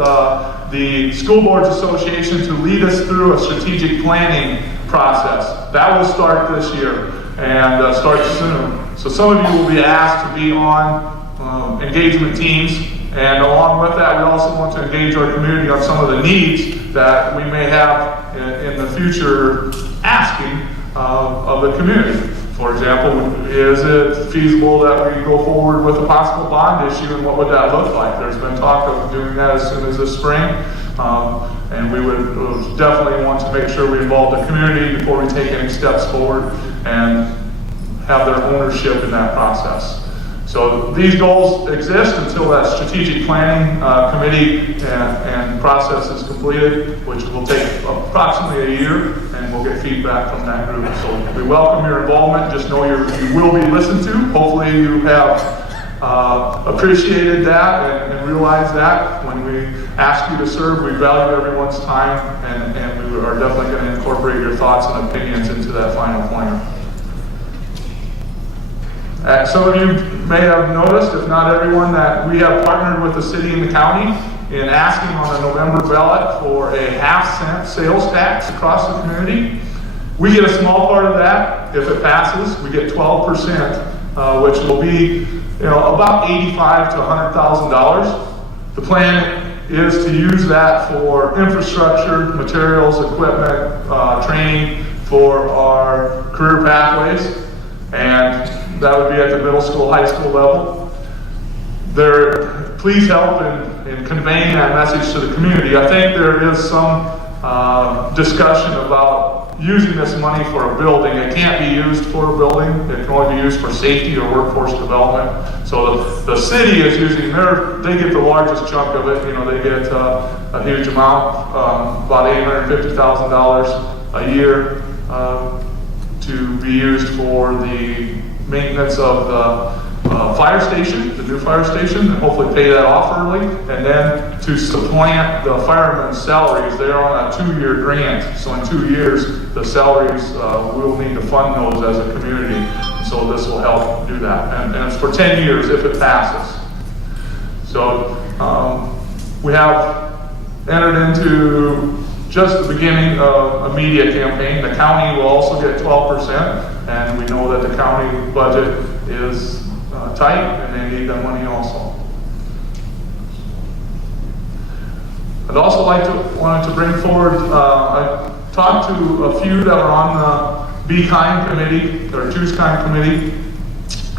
the School Boards Association to lead us through a strategic planning process. That will start this year and start soon. So some of you will be asked to be on engagement teams, and along with that, we also want to engage our community on some of the needs that we may have in the future asking of the community. For example, is it feasible that we go forward with a possible bond issue, and what would that look like? There's been talk of doing that as soon as this spring, and we would definitely want to make sure we involve the community before we take any steps forward and have their ownership in that process. So these goals exist until that strategic planning committee and process is completed, which will take approximately a year, and we'll get feedback from that group. So we welcome your involvement. Just know you will be listened to. Hopefully you have appreciated that and realized that when we ask you to serve, we value everyone's time, and we are definitely going to incorporate your thoughts and opinions into that final plan. Some of you may have noticed, if not everyone, that we have partnered with the city and the county in asking on the November ballot for a half-cent sales tax across the community. We get a small part of that. If it passes, we get 12%, which will be about $85,000 to $100,000. The plan is to use that for infrastructure, materials, equipment, training for our career pathways, and that would be at the middle school, high school level. Please help in conveying that message to the community. I think there is some discussion about using this money for a building. It can't be used for a building. It can only be used for safety or workforce development. So the city is using they get the largest chunk of it. They get a huge amount, about $850,000 a year to be used for the maintenance of the fire station, the new fire station, and hopefully pay that off early, and then to supplant the firemen's salaries. They're on a 2-year grant, so in 2 years the salaries, we'll need to fund those as a community, so this will help do that, and it's for 10 years if it passes. So we have entered into just the beginning of a media campaign. The county will also get 12%, and we know that the county budget is tight, and they need that money also. I'd also wanted to bring forward, I talked to a few that were on the Be Kind committee, or Choose Kind committee.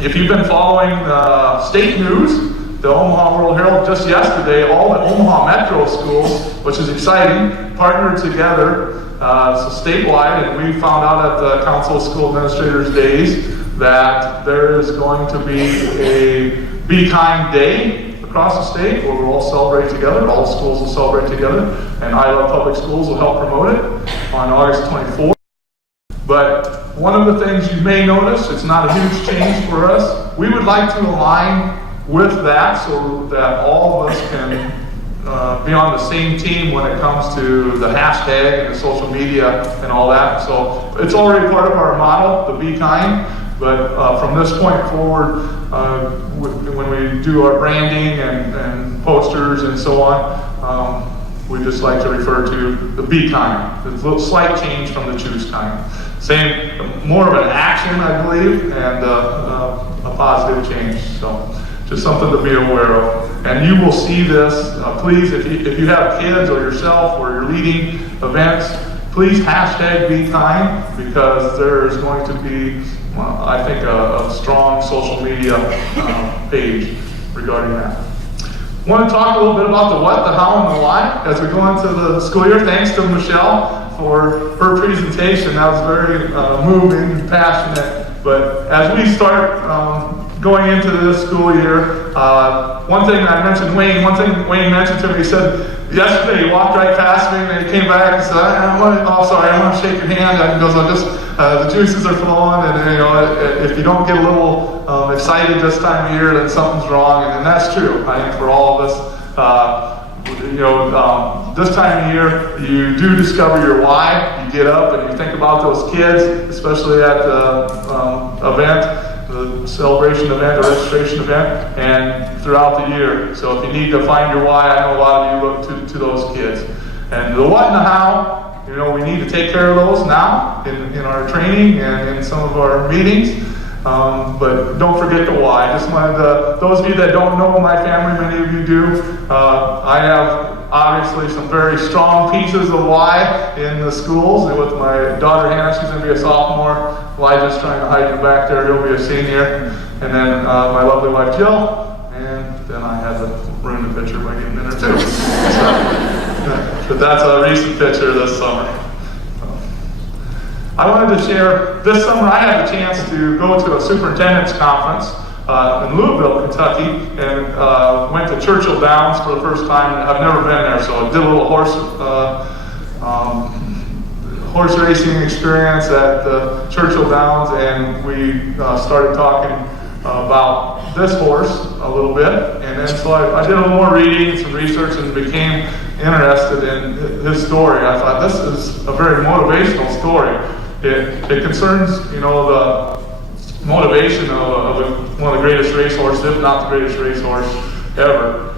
If you've been following the state news, the Omaha World Herald just yesterday, all the Omaha Metro schools, which is exciting, partnered together, so statewide, and we found out at the Council of School Administrators Days that there is going to be a Be Kind Day across the state where we'll all celebrate together. All the schools will celebrate together, and I Love Public Schools will help promote it on August 24th. But one of the things you may notice, it's not a huge change for us, we would like to align with that so that all of us can be on the same team when it comes to the hashtag and the social media and all that. So it's already part of our model, the Be Kind, but from this point forward, when we do our branding and posters and so on, we just like to refer to the Be Kind. It's a little slight change from the Choose Kind. Same, more of an action, I believe, and a positive change. So just something to be aware of. And you will see this, please, if you have kids or yourself or you're leading events, please hashtag Be Kind, because there is going to be, I think, a strong social media page regarding that. I want to talk a little bit about the what, the how, and the why as we go into the school year. Thanks to Michelle for her presentation. That was very moving and passionate. But as we start going into this school year, one thing Wayne mentioned to me, he said, yesterday he walked right past me and he came back and said, I want to shake your hand. And he goes, the juices are flowing, and if you don't get a little excited this time of year, then something's wrong, and that's true. I think for all of us, this time of year, you do discover your why. You get up and you think about those kids, especially at the event, the celebration event, the registration event, and throughout the year. So if you need to find your why, I know a lot of you look to those kids. And the what and the how, we need to take care of those now in our training and in some of our meetings. But don't forget the why. Just wanted those of you that don't know my family, many of you do, I have obviously some very strong pieces of why in the schools. And with my daughter Hannah, she's going to be a sophomore. Elijah's trying to hide in the back there, he'll be a senior. And then my lovely wife Jill, and then I had to ruin the picture by getting in there too. But that's a recent picture this summer. I wanted to share, this summer I had the chance to go to a superintendent's conference in Louisville, Kentucky, and went to Churchill Downs for the first time. I've never been there, so I did a little horse racing experience at the Churchill Downs, and we started talking about this horse a little bit, and then so I did a little more reading and some research and became interested in his story. I thought this is a very motivational story. It concerns, the motivation of one of the greatest racehorses, if not the greatest racehorse ever.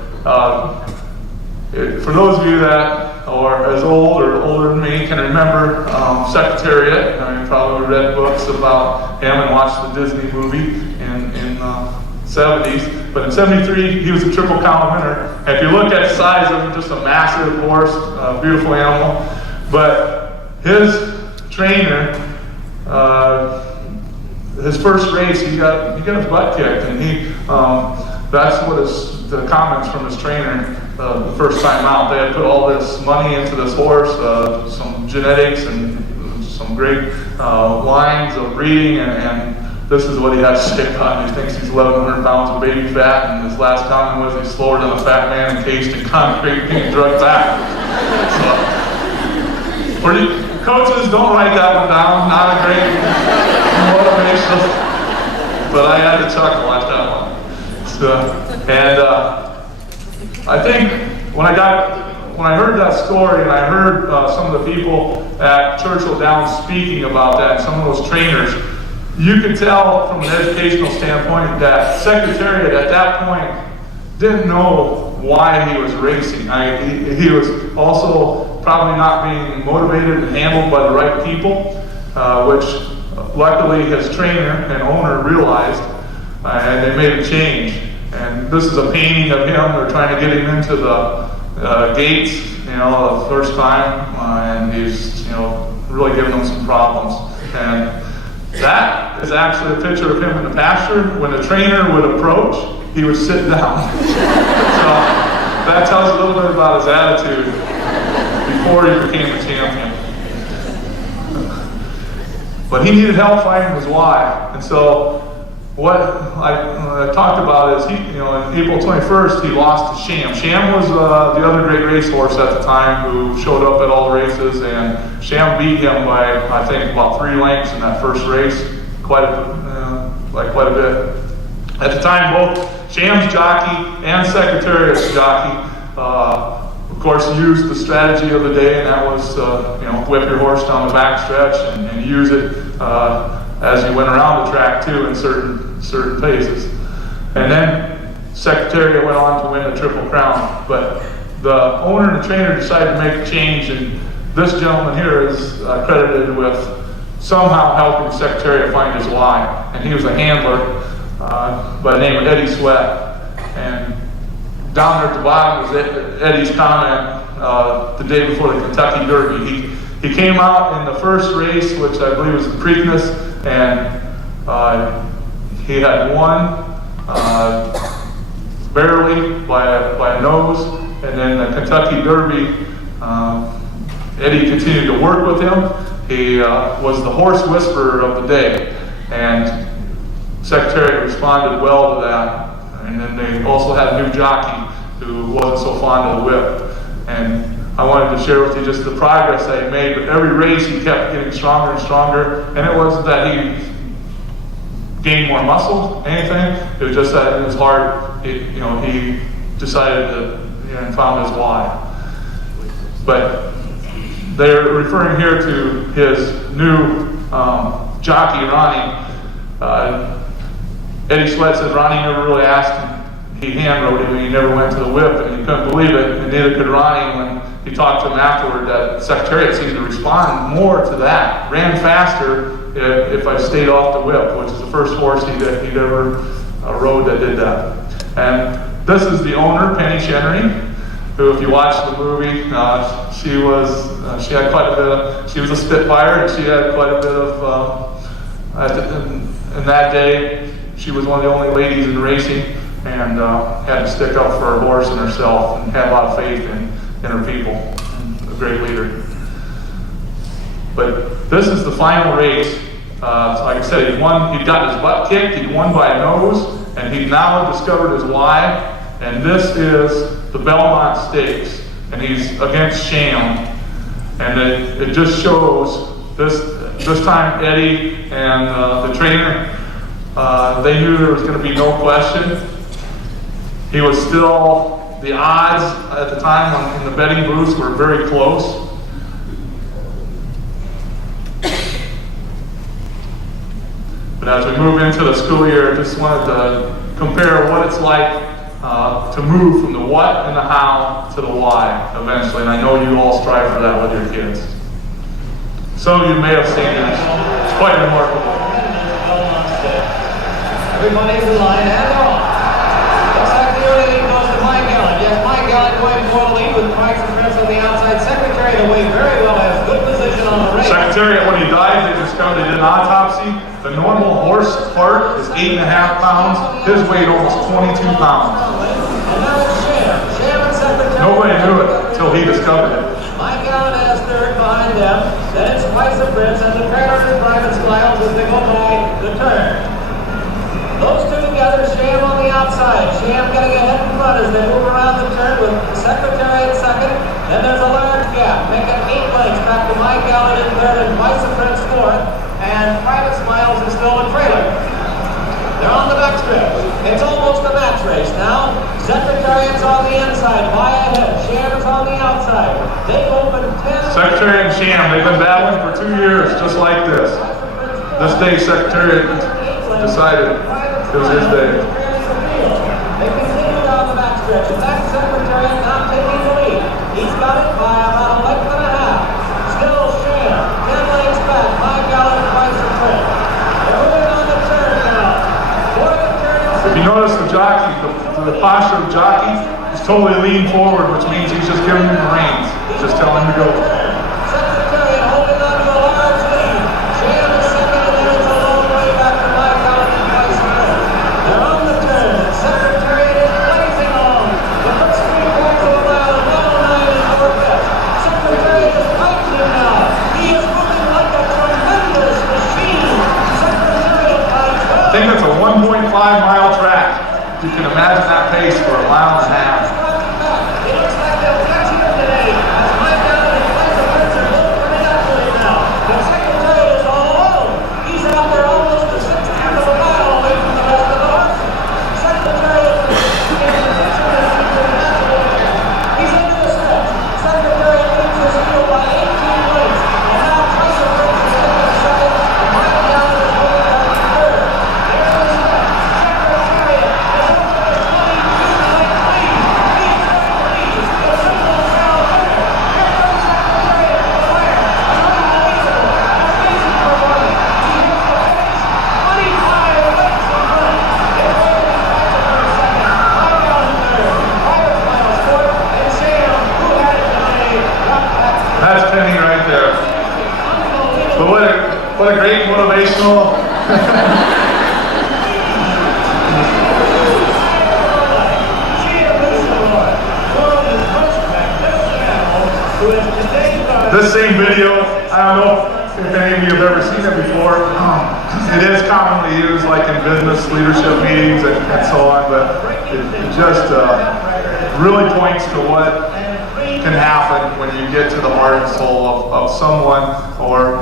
For those of you that are as old or older than me can remember Secretariat. You probably read books about him and watched the Disney movie in the 70s. But in 73, he was a Triple Crown winner. And if you look at the size of him, just a massive horse, a beautiful animal. But his trainer, his first race, he got his butt kicked, and that's what the comments from his trainer the first time out. They had put all this money into this horse, some genetics and some great lines of breeding, and this is what he had to say about him. He thinks he's 1,100 pounds of baby fat, and his last comment was he's slower than a fat man encased in concrete being drugged back. So, coaches, don't write that one down. Not a great motivation, but I had to chuckle at that one. So, and I think when I heard that story and I heard some of the people at Churchill Downs speaking about that, some of those trainers, you could tell from an educational standpoint that Secretariat at that point didn't know why he was racing. He was also probably not being motivated and handled by the right people, which luckily his trainer and owner realized, and they made a change. And this is a painting of him. They're trying to get him into the gates, the first time, and he's, really giving them some problems. And that is actually a picture of him in the pasture. When the trainer would approach, he would sit down. So that tells a little bit about his attitude before he became a champion. But he needed help finding his why. And so what I talked about is in April 21st, he lost to Sham. Sham was the other great racehorse at the time who showed up at all the races, and Sham beat him by, I think, about 3 lengths in that first race, quite a bit. At the time, both Sham's jockey and Secretariat's jockey, of course, used the strategy of the day, and that was, whip your horse down the backstretch and use it as you went around the track too in certain paces. And then Secretariat went on to win the Triple Crown, but the owner and the trainer decided to make a change, and this gentleman here is credited with somehow helping Secretariat find his why. And he was a handler by the name of Eddie Sweat. And down there at the bottom was Eddie's comment the day before the Kentucky Derby. He came out in the first race, which I believe was the Preakness, and he had won barely by a nose. And then the Kentucky Derby, Eddie continued to work with him. He was the horse whisperer of the day, and Secretariat responded well to that. And then they also had a new jockey who wasn't so fond of the whip. And I wanted to share with you just the progress they made. But every race he kept getting stronger and stronger. And it wasn't that he gained more muscle, anything. It was just that in his heart, he decided to, and found his why. But they're referring here to his new jockey, Ronnie. Eddie Sweat said Ronnie never really asked him. He hand wrote him, and he never went to the whip, and he couldn't believe it, and neither could Ronnie when he talked to him afterward. That Secretariat seemed to respond more to that, ran faster if I stayed off the whip, which is the first horse he'd ever rode that did that. And this is the owner, Penny Chenery, who, if you watch the movie, she had quite a bit of, she was a Spitfire, and she had quite a bit of, in that day, she was one of the only ladies in racing, and had to stick up for her horse and herself, and had a lot of faith in her people. A great leader. But this is the final race. Like I said, he got his butt kicked, he won by a nose, and he now discovered his why, and this is the Belmont Stakes, and he's against Sham. And it just shows, this time Eddie and the trainer, they knew there was going to be no question. He was still, the odds at the time in the betting booths were very close. But as we move into the school year, I just wanted to compare what it's like to move from the what and the how to the why eventually. And I know you all strive for that with your kids. Some of you may have seen this. It's quite remarkable. Everybody's in line and they're off. Looks like the early lead goes to Mike Allen. Yes, Mike Allen going for the lead with Price and Prince on the outside. Secretary the way very well, has good position on the race. Secretariat, when he died, they discovered they did an autopsy. The normal horse heart is 8.5 pounds. His weight almost 22 pounds. And now it's Sham and Secretary. Nobody knew it until he discovered it. Mike Allen has third behind them. Then it's Price and Prince and the trailer is Private Smiles as they go by the turn. Those two together, Sham on the outside. Sham getting ahead in front as they move around the turn with the Secretary at second. Then there's a large gap, making 8 lengths back to Mike Allen in third and Vice Prince fourth. And Private Smiles is still a trailer. They're on the backstretch. It's almost a match race now. Secretariat's on the inside, by ahead. Sham is on the outside. They've opened 10. Secretary and Sham, they've been battling for 2 years, just like this. This day, Secretariat decided it was his day. They continue down the backstretch, and that Secretariat now taking the lead. He's got it by about a length and a half. Still Sham, 10 lengths back. Mike Allen and Price and Prince. They're moving on the turn now. If you notice the jockey, the posture of the jockey is totally leaned forward, which means he's just giving him the reins. He's just telling him to go. Secretariat holding on to a large lead. Sham is second, and then it's a long way back to Mike Allen and Price and Prince. They're on the turn. Secretariat is blazing along. The first 3 quarters of a mile and 109 and 4/5. Secretariat is tightening now. He is moving like a tremendous machine. Secretariat by 12. I think that's a 1.5-mile track. You can imagine that pace for a mile and a half. It looks like they'll catch him today. As Mike Allen and Price and Prince are both coming after him now. The Secretariat is all alone. He's out there almost a 1/16 of a mile away from the rest of the horses. Secretariat. This same video, I don't know if any of you have ever seen it before. It is commonly used like in business leadership meetings and so on, but it just really points to what can happen when you get to the heart and soul of someone or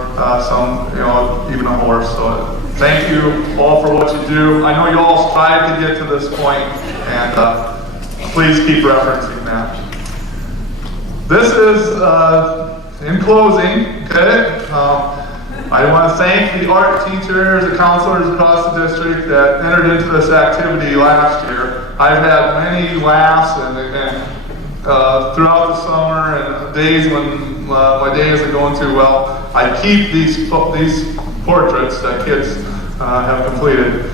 even a horse. So thank you all for what you do. I know you all strive to get to this point, and please keep referencing that. This is, in closing, okay, I want to thank the art teachers and counselors across the district that entered into this activity last year. I've had many laughs and throughout the summer and days when my day isn't going too well. I keep these portraits that kids have completed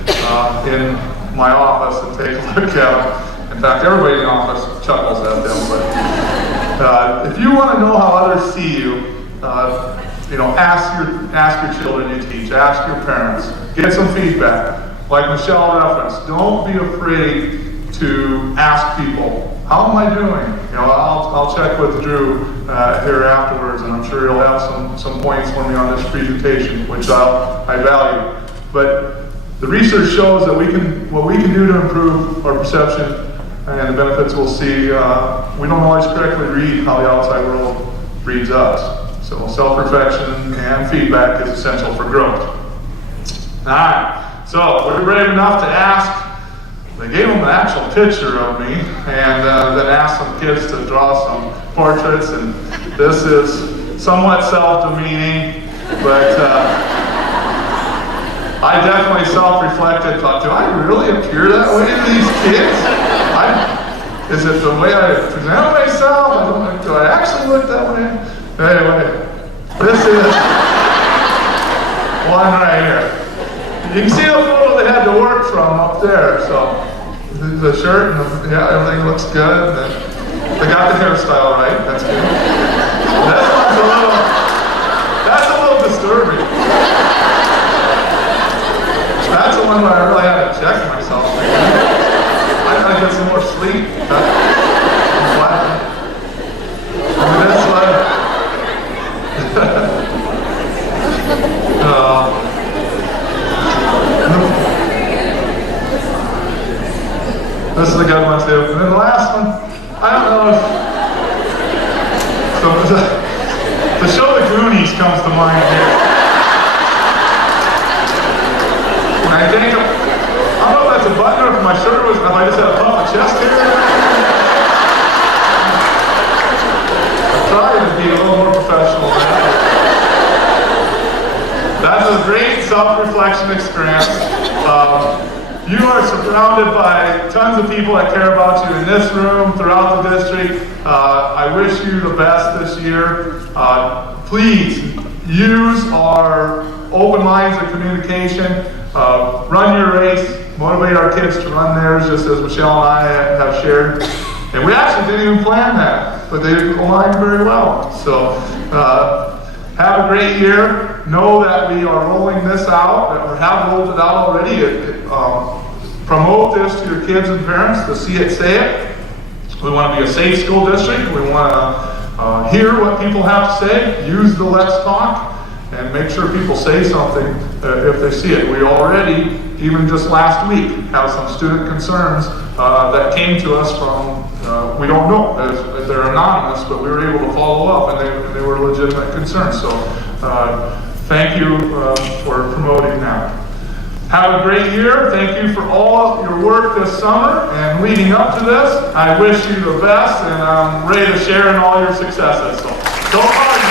in my office and take a look at them. In fact, everybody in the office chuckles at them. But if you want to know how others see you, ask your children you teach, ask your parents, get some feedback. Like Michelle referenced, don't be afraid to ask people, how am I doing? I'll check with Drew here afterwards, and I'm sure he'll have some points for me on this presentation, which I value. But the research shows that what we can do to improve our perception and the benefits we'll see. We don't always correctly read how the outside world reads us. So self-reflection and feedback is essential for growth. All right, so we're brave enough to ask. They gave them an actual picture of me and then asked some kids to draw some portraits, and this is somewhat self-demeaning, but I definitely self-reflected, thought, do I really appear that way to these kids? Is it the way I present myself? Do I actually look that way? Anyway, this is one right here. You can see the photo they had to work from up there. So the shirt and everything looks good. They got the hairstyle right. That's good. That's a little disturbing. That's the one where I really had to check myself. I gotta get some more sleep. This one. This is a good one too. And then the last one, I don't know if the show The Goonies comes to mind here. And I think, I don't know if that's a button or if my shirt was, if I just had a puff of chest hair. I'm trying to be a little more professional now. That's a great self-reflection experience. You are surrounded by tons of people that care about you in this room, throughout the district. I wish you the best this year. Please use our open lines of communication. Run your race, motivate our kids to run theirs, just as Michelle and I have shared. And we actually didn't even plan that, but they aligned very well. So have a great year. Know that we are rolling this out, or have rolled it out already. Promote this to your kids and parents to see it, say it. We want to be a safe school district. We want to hear what people have to say, use the let's talk, and make sure people say something if they see it. We already, even just last week, have some student concerns that came to us from, we don't know, they're anonymous, but we were able to follow up, and they were legitimate concerns. So thank you for promoting that. Have a great year. Thank you for all your work this summer and leading up to this. I wish you the best, and I'm ready to share in all your successes. So go hard.